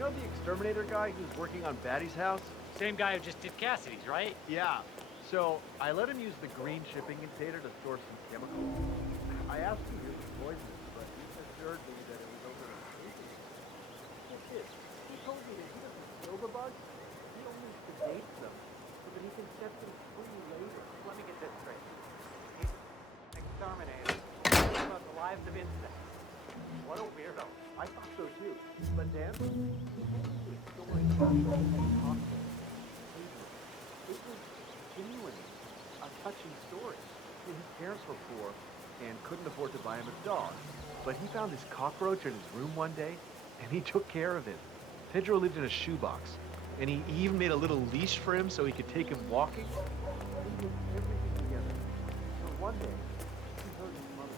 You know the exterminator guy who's working on Batty's house? Same guy who just did Cassidy's, right? Yeah. So I let him use the green shipping container to store some chemicals. I asked him if it was poisonous, but he assured me that it was over the safety. He told me that he doesn't kill the bugs, he only sedates them so that he can set them free later. Let me get this straight. He's an exterminator. About the lives of insects. What a weirdo. I thought so too. But Dan, he told me story about it was genuinely a touching story. His parents were poor and couldn't afford to buy him a dog. But he found this cockroach in his room one day, and he took care of it. Pedro lived in a shoebox, and he even made a little leash for him so he could take him walking. They did everything together. So one day, he heard his mother.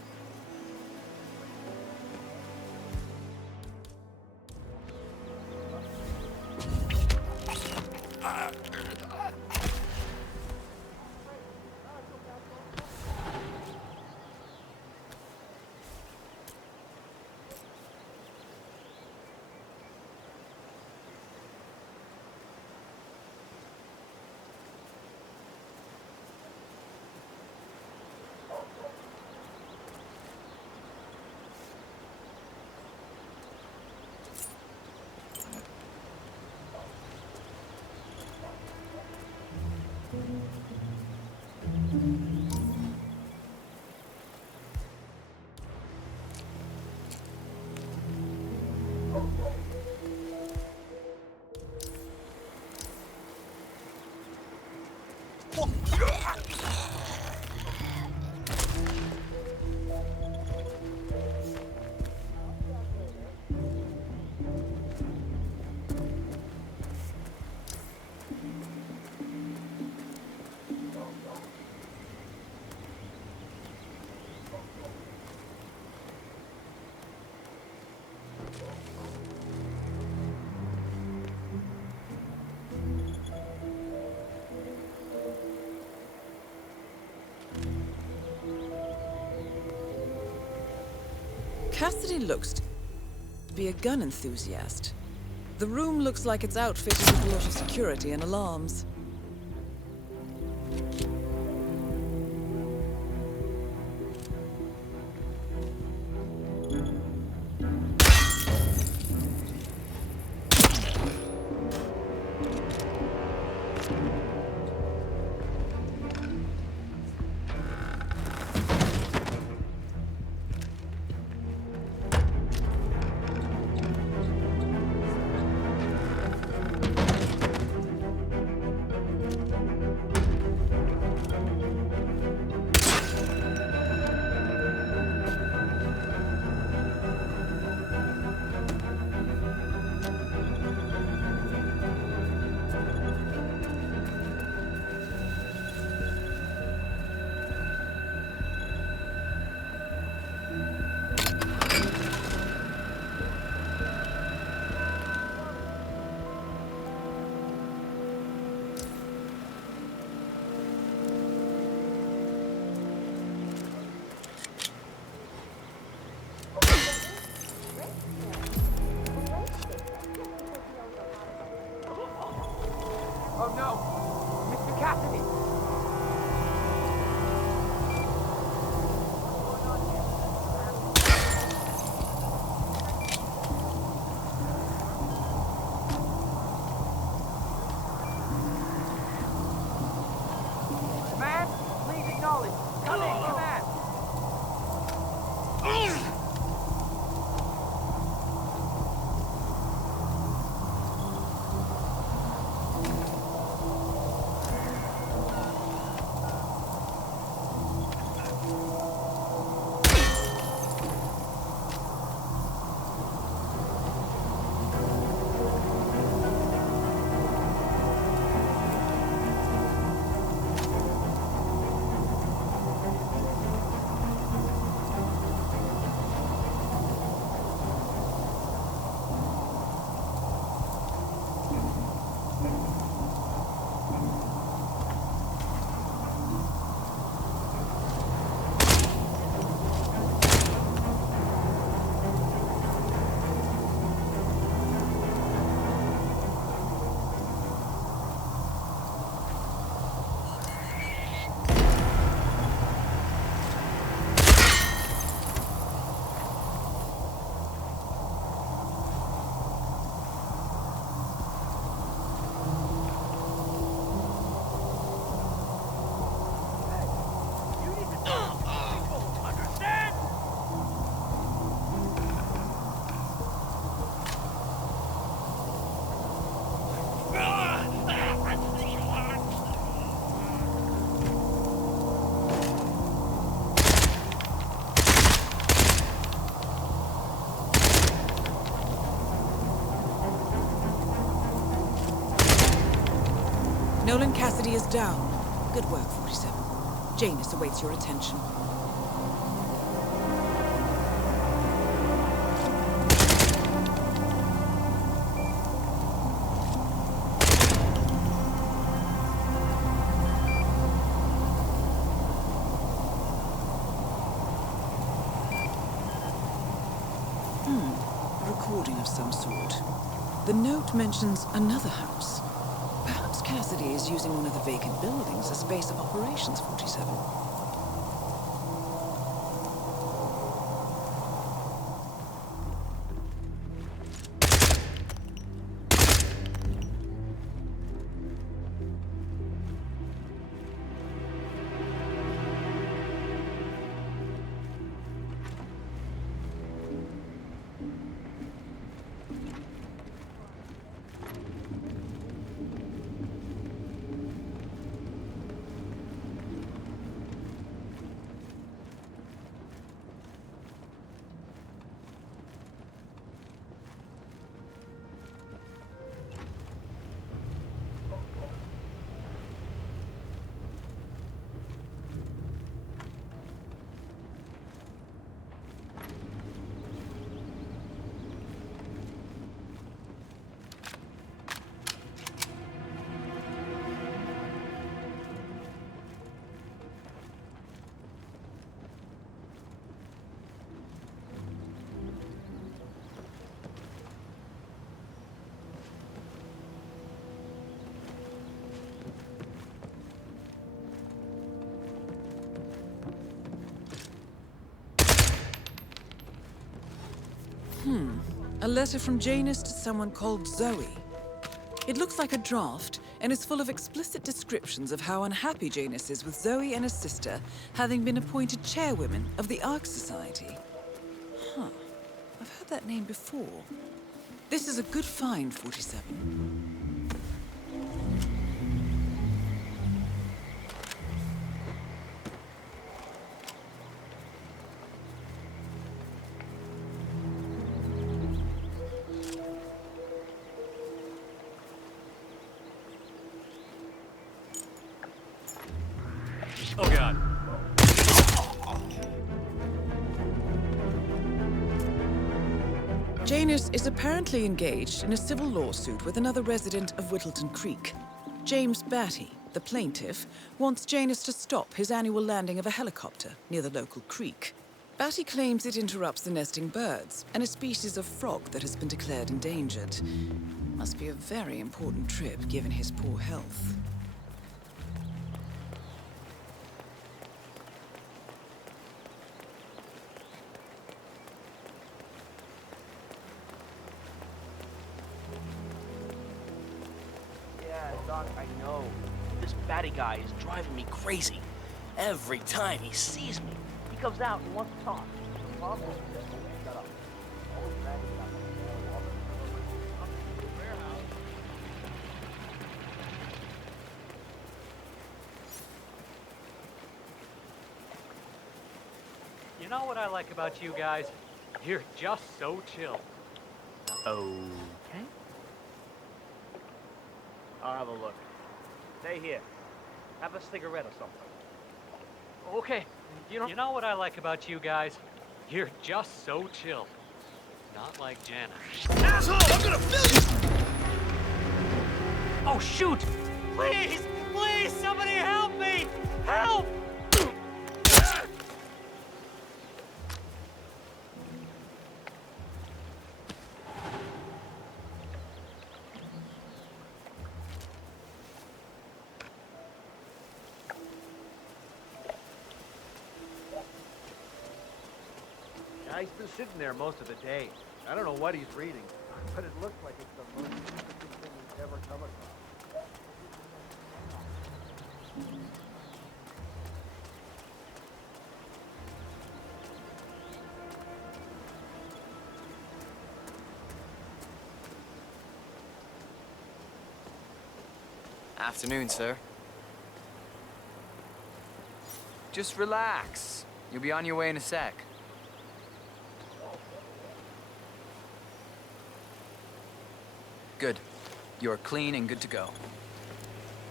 Cassidy looks to be a gun enthusiast. The room looks like it's outfitted with a lot of security and alarms. Nolan Cassidy is down. Good work, 47. Janus awaits your attention. Recording of some sort. The note mentions another house. Perhaps Cassidy is using one of the vacant buildings as base of operations, 47. A letter from Janus to someone called Zoe. It looks like a draft, and is full of explicit descriptions of how unhappy Janus is with Zoe and his sister having been appointed chairwomen of the Ark Society. Huh. I've heard that name before. This is a good find, 47. Oh, God. Janus is apparently engaged in a civil lawsuit with another resident of Whittleton Creek. James Batty, the plaintiff, wants Janus to stop his annual landing of a helicopter near the local creek. Batty claims it interrupts the nesting birds and a species of frog that has been declared endangered. Must be a very important trip given his poor health. Doc, I know. This batty guy is driving me crazy. Every time he sees me, he comes out and wants to talk. The problem is this one won't shut up. Always bragging about the warehouse. You know what I like about you guys? You're just so chill. Okay. I'll have a look. Stay here. Have a cigarette or something. Okay, you know what I like about you guys? You're just so chill. Not like Janus. Asshole! I'm gonna fill you! Oh, shoot! Please! Please, somebody help me! Help! He's been sitting there most of the day. I don't know what he's reading, but it looks like it's the most interesting thing he's ever come across. Afternoon, sir. Just relax. You'll be on your way in a sec. Good. You're clean and good to go.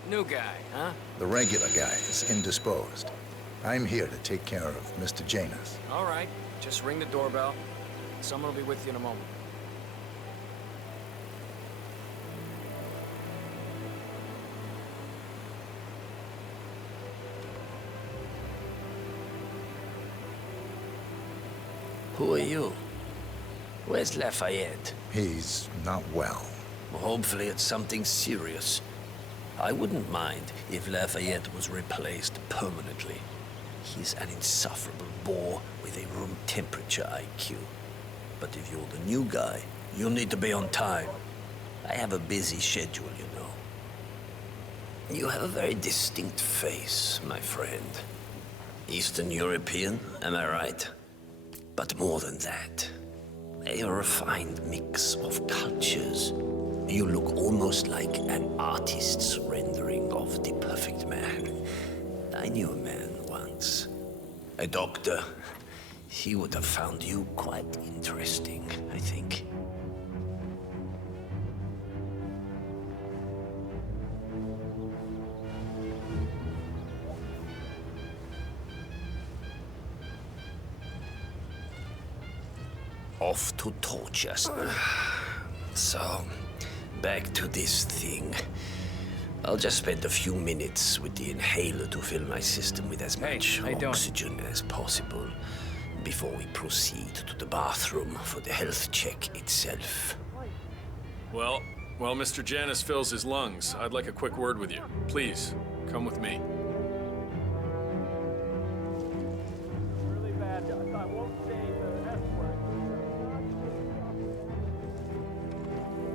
New guy, huh? The regular guy is indisposed. I'm here to take care of Mr. Janus. All right. Just ring the doorbell. Someone will be with you in a moment. Who are you? Where's Lafayette? He's not well. Hopefully it's something serious. I wouldn't mind if Lafayette was replaced permanently. He's an insufferable bore with a room temperature IQ. But if you're the new guy, you'll need to be on time. I have a busy schedule, you know. You have a very distinct face, my friend. Eastern European, am I right? But more than that, a refined mix of cultures. You look almost like an artist's rendering of the perfect man. I knew a man once. A doctor. He would have found you quite interesting, I think. Off to Torchester. So, back to this thing. I'll just spend a few minutes with the inhaler to fill my system with as much oxygen as possible before we proceed to the bathroom for the health check itself. Well, while Mr. Janus fills his lungs, I'd like a quick word with you. Please, come with me. Really bad. I won't say the F word.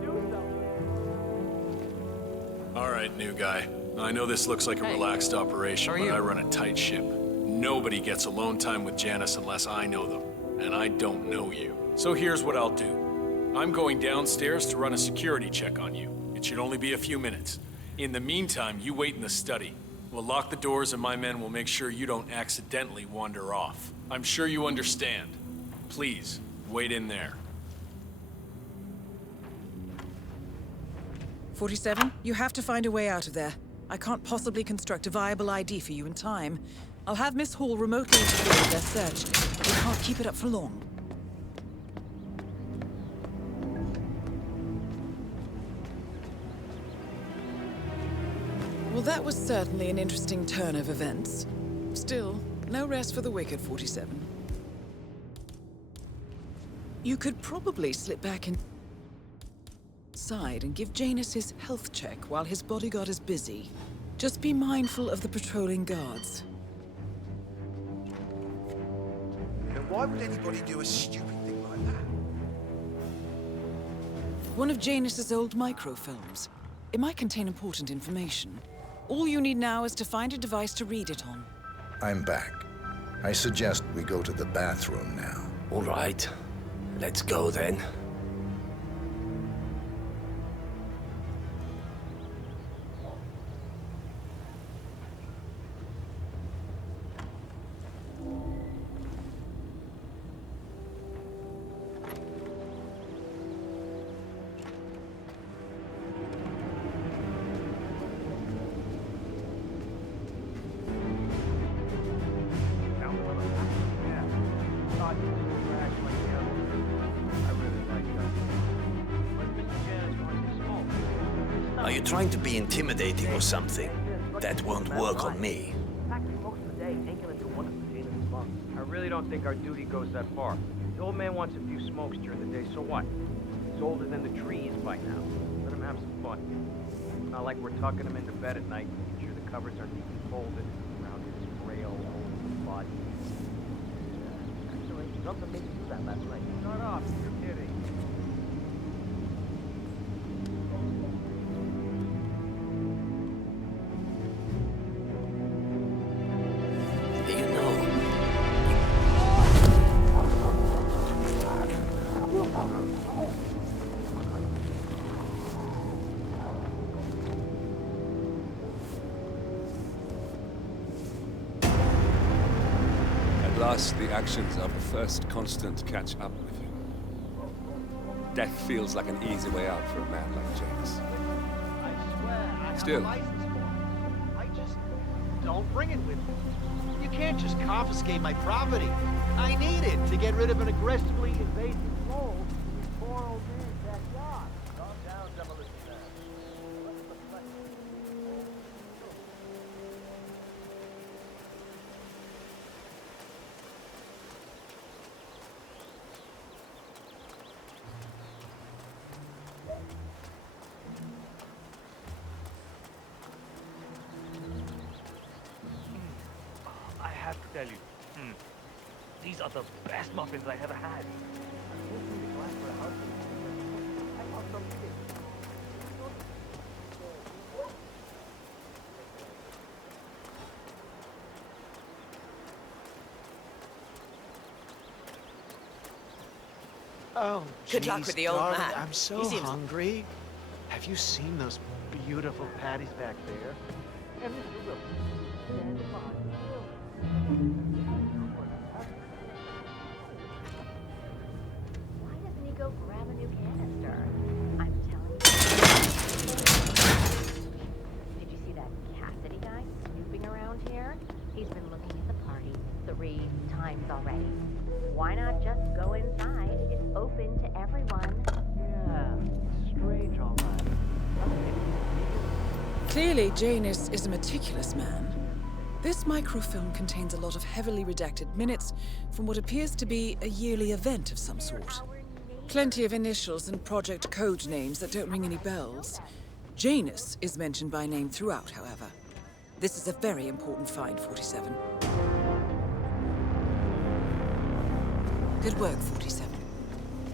Do something. All right, new guy. I know this looks like a relaxed operation, but I run a tight ship. Nobody gets alone time with Janus unless I know them, and I don't know you. So here's what I'll do. I'm going downstairs to run a security check on you. It should only be a few minutes. In the meantime, you wait in the study. We'll lock the doors and my men will make sure you don't accidentally wander off. I'm sure you understand. Please, wait in there. 47, you have to find a way out of there. I can't possibly construct a viable ID for you in time. I'll have Miss Hall remotely interfere with their search. We can't keep it up for long. Well, that was certainly an interesting turn of events. Still, no rest for the wicked, 47. You could probably slip back inside and give Janus his health check while his bodyguard is busy. Just be mindful of the patrolling guards. Now, why would anybody do a stupid thing like that? One of Janus's old microfilms. It might contain important information. All you need now is to find a device to read it on. I'm back. I suggest we go to the bathroom now. All right. Let's go then. Are you trying to be intimidating or something? That won't work on me. I really don't think our duty goes that far. The old man wants a few smokes during the day, so what? He's older than the trees by now. Let him have some fun. Not like we're tucking him into bed at night, making sure the covers are neatly folded around his frail old body. Actually, something made you do that last night. Shut up, you're kidding. You know, At last, the actions of the first constant catch up with him. Death feels like an easy way out for a man like Janus. Still, don't bring it with you. You can't just confiscate my property. I need it to get rid of an aggressively invasive Roll in his poor old man's backyard. Calm down, demolition man. I have to tell you, these are the best muffins I ever had. Oh, Good luck geez, with the old darling, man. I'm so He seems- hungry. Have you seen those beautiful patties back there? And Mr. Wilson, stand by the Why doesn't he go grab a new canister? I'm telling you. Did you see that Cassidy guy snooping around here? He's been looking at the party 3 times already. Why not just go inside? It's open to everyone. Yeah, strange, all right. Clearly, Janus is a meticulous man. This microfilm contains a lot of heavily redacted minutes from what appears to be a yearly event of some sort. Plenty of initials and project code names that don't ring any bells. Janus is mentioned by name throughout, however. This is a very important find, 47. Good work, 47.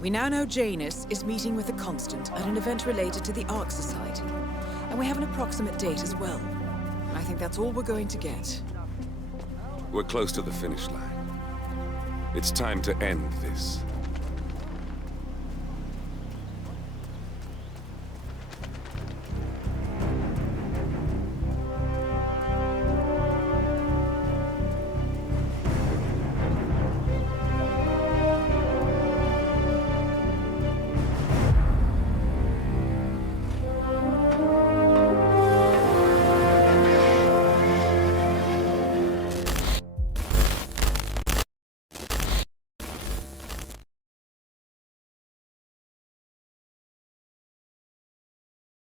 We now know Janus is meeting with the Constant at an event related to the Ark Society. And we have an approximate date as well. I think that's all we're going to get. We're close to the finish line. It's time to end this.